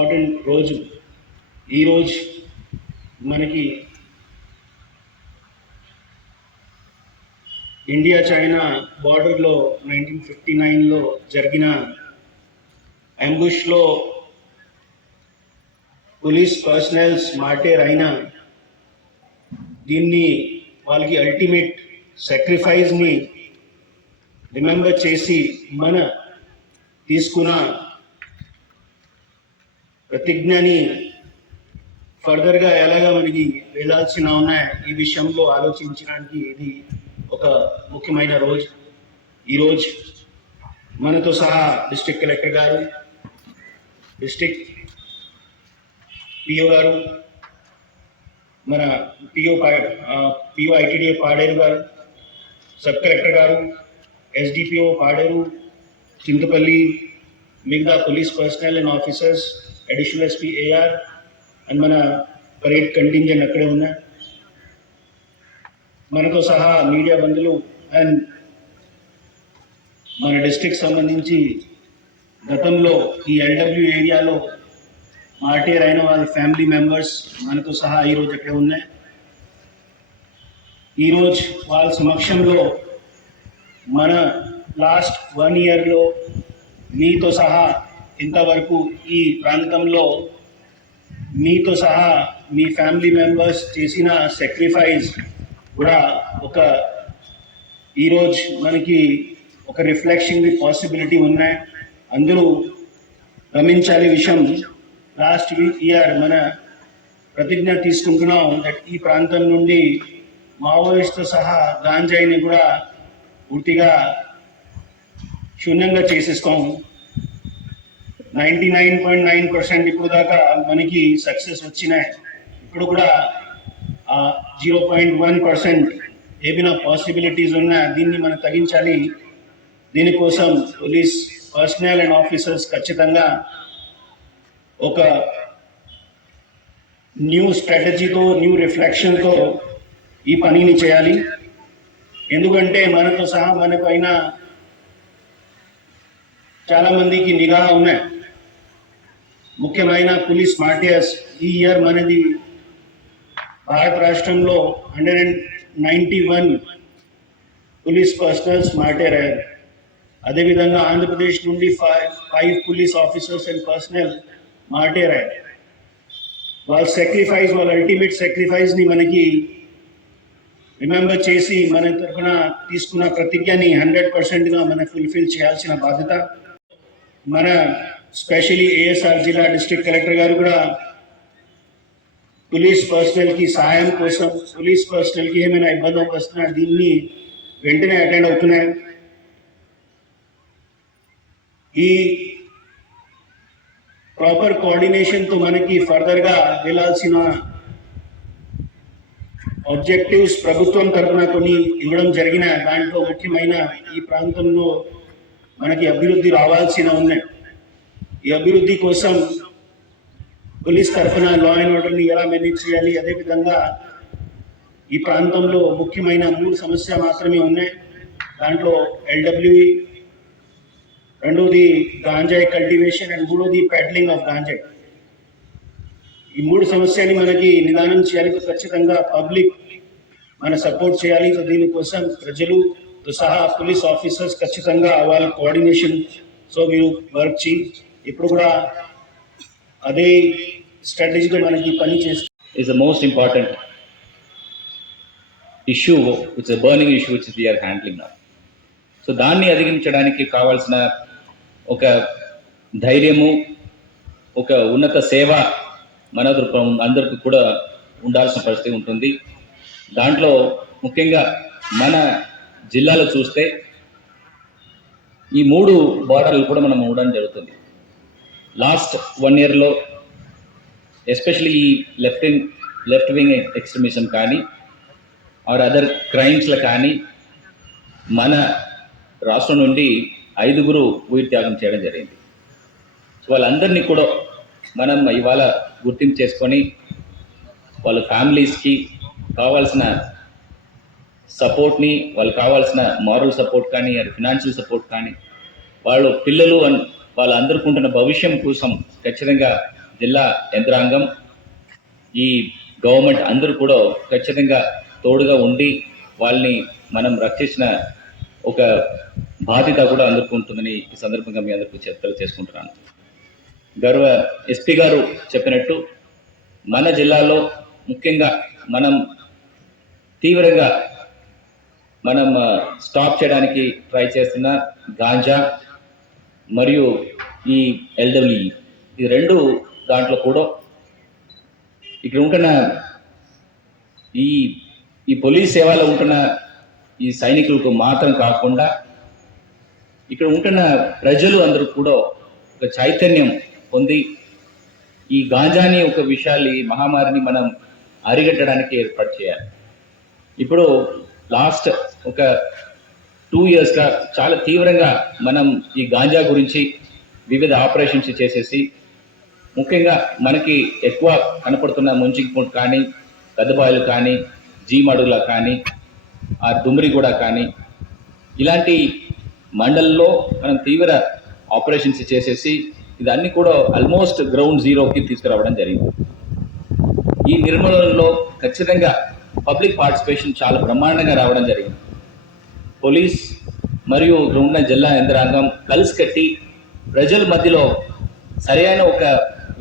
Important రోజు. ఈరోజు మనకి ఇండియా చైనా బార్డర్లో నైన్టీన్ ఫిఫ్టీ నైన్లో జరిగిన అంబుష్లో పోలీస్ పర్సనల్స్ మార్టేర్ అయిన దీన్ని వాళ్ళకి అల్టిమేట్ సాక్రిఫైస్ని రిమెంబర్ చేసి మన తీసుకున్న ప్రతిజ్ఞని ఫర్దర్గా ఎలాగా మనకి వెళ్ళాల్సిన ఉన్నాయి ఈ విషయంలో ఆలోచించడానికి ఇది ఒక ముఖ్యమైన రోజు. ఈరోజు మనతో సహా డిస్ట్రిక్ట్ కలెక్టర్ గారు డిస్ట్రిక్ట్ పిఓ గారు మన పిఓ పిఓ ఐటీడీఏ పాడేరు గారు సబ్ కలెక్టర్ గారు ఎస్డిపిఓ పాడేరు చింతపల్లి మిగతా police personnel and officers additional SP AR and మన పరేడ్ కంటింజెంట్ అక్కడే ఉన్నాయి మనతో సహా మీడియా బంధువులు అండ్ మన డిస్టిక్ సంబంధించి గతంలో ఈ ఎల్డబ్ల్యూ ఏరియాలో మార్టీర్ అయిన వాళ్ళ ఫ్యామిలీ మెంబర్స్ మనతో సహా ఈరోజు అక్కడే ఉన్నాయి ఈరోజు వాళ్ళ సమక్షంలో మన లాస్ట్ వన్ ఇయర్లో మీతో సహా ఇంతవరకు ఈ ప్రాంతంలో మీతో సహా మీ ఫ్యామిలీ మెంబర్స్ చేసిన సాక్రిఫైస్ కూడా ఒక ఈరోజు మనకి ఒక రిఫ్లెక్షన్ పాసిబిలిటీ ఉన్నాయి అందరూ గమనించాలి విషయం. లాస్ట్ వీక్ ఇయర్ మన ప్రతిజ్ఞ తీసుకుంటున్నాం దట్ ఈ ప్రాంతం నుండి మావోయిస్ట్తో సహా గాంజాయిని కూడా పూర్తిగా శూన్యంగా చేసేస్తాం. Ninety nine point nine percent ఇప్పుడు దాకా మనకి సక్సెస్ వచ్చినాయి. ఇప్పుడు కూడా జీరో పాయింట్ వన్ పర్సెంట్ ఏమైనా పాసిబిలిటీస్ ఉన్నా దీన్ని మనం తగ్గించాలి. దీనికోసం పోలీస్ పర్సనల్ అండ్ ఆఫీసర్స్ ఖచ్చితంగా ఒక న్యూ స్ట్రాటజీతో న్యూ రిఫ్లెక్షన్తో ఈ పనిని చేయాలి. ఎందుకంటే మనతో సహా మన పైన చాలా మందికి నిఘా ఉన్నాయి. ముఖ్యమైన పోలీస్ మార్టియర్స్ ఈ ఇయర్ మనది భారత రాష్ట్రంలో hundred and ninety one police personnels martyr అయ్యారు. అదేవిధంగా ఆంధ్రప్రదేశ్ నుండి five five police officers and personnel martyr అయ్యారు. వాళ్ళ సాక్రిఫైస్ వాళ్ళ అల్టిమేట్ సాక్రిఫైస్ని మనకి రిమెంబర్ చేసి మన తరఫున తీసుకున్న ప్రతిజ్ఞని హండ్రెడ్ పర్సెంట్గా మనం ఫుల్ఫిల్ చేయాల్సిన బాధ్యత మన స్పెషలీ ఏఎస్ఆర్ జిల్లా డిస్ట్రిక్ట్ కలెక్టర్ గారు కూడా పోలీస్ పర్సనల్కి సహాయం కోసం పోలీస్ పర్సనల్కి ఏమైనా ఇబ్బంది వస్తున్నా దీన్ని వెంటనే అటెండ్ అవుతున్నాయి. ఈ ప్రాపర్ కోఆర్డినేషన్తో మనకి ఫర్దర్గా వెళ్ళాల్సిన ఆబ్జెక్టివ్స్ ప్రభుత్వం తరఫున కొన్ని ఇవ్వడం జరిగిన దాంట్లో ముఖ్యమైన ఈ ప్రాంతంలో మనకి అభివృద్ధి రావాల్సిన ఉన్నాయి. ఈ అభివృద్ధి కోసం పోలీస్ తరఫున లా అండ్ ఆర్డర్ని ఎలా మేనేజ్ చేయాలి? అదేవిధంగా ఈ ప్రాంతంలో ముఖ్యమైన మూడు సమస్య మాత్రమే ఉన్నాయి. దాంట్లో ఎల్డబ్ల్యూఈ రెండోది గాంజాయ్ కల్టివేషన్ అండ్ మూడోది ప్యాడ్లింగ్ ఆఫ్ గాంజాయ్. ఈ మూడు సమస్యని మనకి నిదానం చేయాలి. ఖచ్చితంగా పబ్లిక్ మన సపోర్ట్ చేయాలి. సో దీనికోసం ప్రజలు సహా పోలీస్ ఆఫీసర్స్ ఖచ్చితంగా వాళ్ళ కోఆర్డినేషన్ సో మీరు వర్క్ చేయి. ఇప్పుడు కూడా అదే స్ట్రాటజీతో మనకి పని చేస్తుంది is the most important issue it's is burning issue issue which we so దాన్ని అధిగమించడానికి కావాల్సిన ఒక ధైర్యము ఒక ఉన్నత సేవ మన దృక్పథం అందరికి కూడా ఉండాల్సిన పరిస్థితి ఉంటుంది. దాంట్లో ముఖ్యంగా మన జిల్లాలో చూస్తే ఈ మూడు బార్డర్లు కూడా మనం ఉండడం జరుగుతుంది. లాస్ట్ వన్ ఇయర్లో ఎస్పెషలీ ఈ లెఫ్ట్ లెఫ్ట్ వింగ్ ఎక్స్ట్రీమిజం కానీ ఆర్ అదర్ క్రైమ్స్లో కానీ మన రాష్ట్రం నుండి ఐదుగురు ఉయిర్ త్యాగం చేయడం జరిగింది. వాళ్ళందరినీ కూడా మనం ఇవాళ గుర్తింపు చేసుకొని వాళ్ళ ఫ్యామిలీస్కి కావాల్సిన సపోర్ట్ని వాళ్ళకి కావాల్సిన మారల్ సపోర్ట్ కానీ ఫినాన్షియల్ సపోర్ట్ కానీ వాళ్ళు పిల్లలు అండ్ వాళ్ళు అందుకుంటున్న భవిష్యం కోసం ఖచ్చితంగా జిల్లా యంత్రాంగం ఈ గవర్నమెంట్ అందరూ కూడా ఖచ్చితంగా తోడుగా ఉండి వాళ్ళని మనం రక్షించిన ఒక బాధ్యత కూడా అందుకుంటుందని ఈ సందర్భంగా మీ అందరికీ చర్చలు చేసుకుంటున్నాను. గర్వ ఎస్పీ గారు చెప్పినట్టు మన జిల్లాలో ముఖ్యంగా మనం తీవ్రంగా మనం స్టాప్ చేయడానికి ట్రై చేస్తున్న గాంజా మరియు ఈ ఎల్డబ్ల్యూఈ ఈ రెండు దాంట్లో కూడా ఇక్కడ ఉంటున్న ఈ ఈ పోలీస్ సేవలో ఉంటున్న ఈ సైనికులకు మాత్రం కాకుండా ఇక్కడ ఉంటున్న ప్రజలు అందరూ కూడా ఒక చైతన్యం పొంది ఈ గాంజాని ఒక విషయాన్ని ఈ మహమ్మారిని మనం అరిగట్టడానికి ఏర్పాటు చేయాలి. ఇప్పుడు లాస్ట్ ఒక టూ ఇయర్స్గా చాలా తీవ్రంగా మనం ఈ గాంజా గురించి వివిధ ఆపరేషన్స్ చేసేసి ముఖ్యంగా మనకి ఎక్కువ కనపడుతున్న ముంచింగ్పూట్ కానీ పెద్దబాయలు కానీ జీమడుగుల కానీ ఆ దుమ్రిగూడ కానీ ఇలాంటి మండల్లో మనం తీవ్ర ఆపరేషన్స్ చేసేసి ఇదన్నీ కూడా ఆల్మోస్ట్ గ్రౌండ్ జీరోకి తీసుకురావడం జరిగింది. ఈ నిర్మూలనలో ఖచ్చితంగా పబ్లిక్ పార్టిసిపేషన్ చాలా బ్రహ్మాండంగా రావడం జరిగింది. పోలీస్ మరియు ఇక్కడ ఉన్న జిల్లా యంత్రాంగం కలిసి కట్టి ప్రజల మధ్యలో సరైన ఒక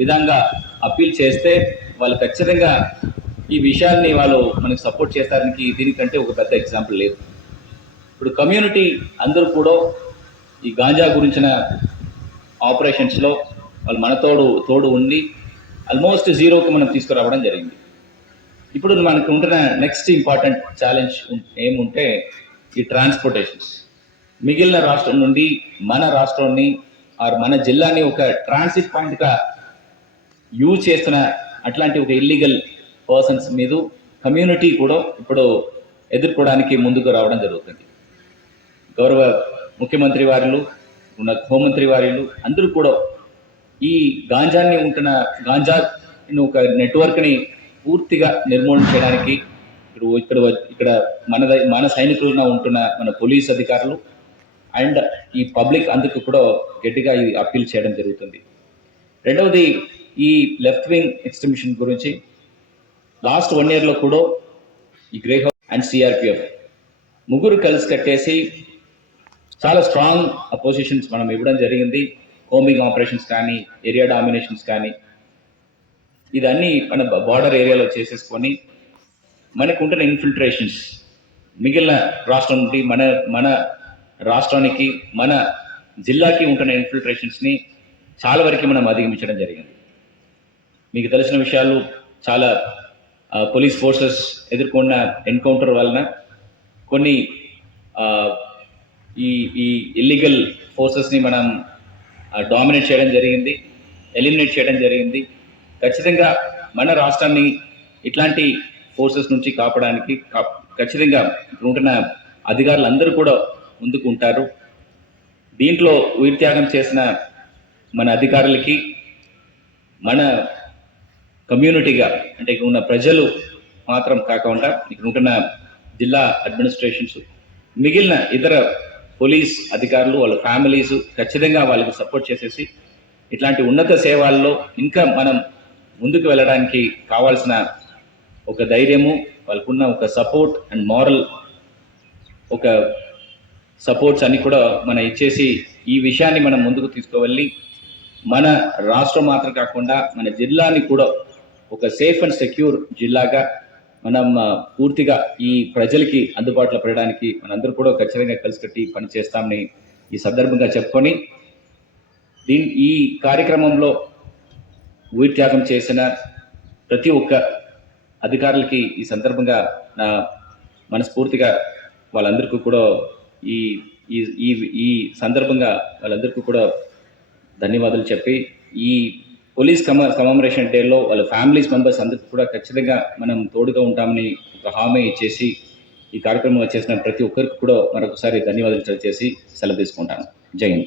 విధంగా అప్పీల్ చేస్తే వాళ్ళు ఖచ్చితంగా ఈ విషయాన్ని వాళ్ళు మనకు సపోర్ట్ చేస్తానికి దీనికంటే ఒక పెద్ద ఎగ్జాంపుల్ లేదు. ఇప్పుడు కమ్యూనిటీ అందరూ కూడా ఈ గాంజా గురించిన ఆపరేషన్స్లో వాళ్ళు మన తోడు తోడు ఉండి ఆల్మోస్ట్ జీరోకి మనం తీసుకురావడం జరిగింది. ఇప్పుడు మనకు ఉంటున్న నెక్స్ట్ ఇంపార్టెంట్ ఛాలెంజ్ ఏముంటే ఈ ట్రాన్స్పోర్టేషన్స్. మిగిలిన రాష్ట్రం నుండి మన రాష్ట్రాన్ని ఆర్ మన జిల్లాని ఒక ట్రాన్సిట్ పాయింట్గా యూజ్ చేస్తున్న అట్లాంటి ఒక ఇల్లీగల్ పర్సన్స్ మీద కమ్యూనిటీ కూడా ఇప్పుడు ఎదుర్కోవడానికి ముందుకు రావడం జరుగుతుంది. గౌరవ ముఖ్యమంత్రి వారిలు ఉన్న హోంమంత్రి వారిలు అందరూ కూడా ఈ గాంజాన్ని ఉంటున్న గాంజా ఒక నెట్వర్క్ని పూర్తిగా నిర్మూలన చేయడానికి ఇక్కడ ఇక్కడ ఇక్కడ మన మన సైనికులుగా ఉంటున్న మన పోలీస్ అధికారులు అండ్ ఈ పబ్లిక్ అందుకు కూడా గట్టిగా ఇది అప్పీల్ చేయడం జరుగుతుంది. రెండవది ఈ లెఫ్ట్ వింగ్ ఎక్స్ట్రిమిషన్ గురించి లాస్ట్ వన్ ఇయర్లో కూడా ఈ గ్రే హౌస్ అండ్ సిఆర్పిఎఫ్ ముగ్గురు కలిసి కట్టేసి చాలా స్ట్రాంగ్ అపోజిషన్స్ మనం ఇవ్వడం జరిగింది. హోమింగ్ ఆపరేషన్స్ కానీ ఏరియా డామినేషన్స్ కానీ ఇదన్నీ మన బార్డర్ ఏరియాలో చేసేసుకొని మనకు ఉంటున్న ఇన్ఫిల్ట్రేషన్స్ మిగిలిన రాష్ట్రం నుండి మన మన రాష్ట్రానికి మన జిల్లాకి ఉంటున్న ఇన్ఫిల్ట్రేషన్స్ని చాలా వరకు మనం అధిగమించడం జరిగింది. మీకు తెలిసిన విషయాలు చాలా పోలీస్ ఫోర్సెస్ ఎదుర్కొన్న ఎన్కౌంటర్ వలన కొన్ని ఈ ఈ ఇల్లీగల్ ఫోర్సెస్ని మనం డామినేట్ చేయడం జరిగింది ఎలిమినేట్ చేయడం జరిగింది. ఖచ్చితంగా మన రాష్ట్రాన్ని ఇట్లాంటి ఫోర్సెస్ నుంచి కాపడానికి ఖచ్చితంగా ఉంటున్న అధికారులు అందరూ కూడా ముందుకు ఉంటారు దీంట్లో ఉయిర్త్యాగం చేసిన మన అధికారులకి మన కమ్యూనిటీగా అంటే ఇక్కడ ఉన్న ప్రజలు మాత్రం కాకుండా ఇక్కడ ఉంటున్న జిల్లా అడ్మినిస్ట్రేషన్స్ మిగిలిన ఇతర పోలీస్ అధికారులు వాళ్ళ ఫ్యామిలీస్ ఖచ్చితంగా వాళ్ళకి సపోర్ట్ చేసేసి ఇట్లాంటి ఉన్నత సేవల్లో ఇంకా మనం ముందుకు వెళ్ళడానికి కావాల్సిన ఒక ధైర్యము వాళ్ళకున్న ఒక సపోర్ట్ అండ్ మారల్ ఒక సపోర్ట్స్ అన్ని కూడా మనం ఇచ్చేసి ఈ విషయాన్ని మనం ముందుకు తీసుకువెళ్ళి మన రాష్ట్రం మాత్రం కాకుండా మన జిల్లాని కూడా ఒక సేఫ్ అండ్ సెక్యూర్ జిల్లాగా మనం పూర్తిగా ఈ ప్రజలకి అందుబాటులో పెట్టడానికి మనందరూ కూడా ఖచ్చితంగా కలిసికట్టి పనిచేస్తామని ఈ సందర్భంగా చెప్పుకొని దీని ఈ కార్యక్రమంలో త్యాగం చేసిన ప్రతి ఒక్క అధికారులకి ఈ సందర్భంగా నా మనస్ఫూర్తిగా వాళ్ళందరికీ కూడా ఈ ఈ ఈ ఈ సందర్భంగా వాళ్ళందరికీ కూడా ధన్యవాదాలు చెప్పి ఈ పోలీస్ కమ కమమరేషన్ డేలో వాళ్ళ ఫ్యామిలీస్ మెంబర్స్ అందరికీ కూడా ఖచ్చితంగా మనం తోడుగా ఉంటామని ఒక హామీ ఇచ్చేసి ఈ కార్యక్రమం చేసిన ప్రతి ఒక్కరికి కూడా మరొకసారి ధన్యవాదాలు తెలియజేసి సెలవు తీసుకుంటాను. జై హింద్.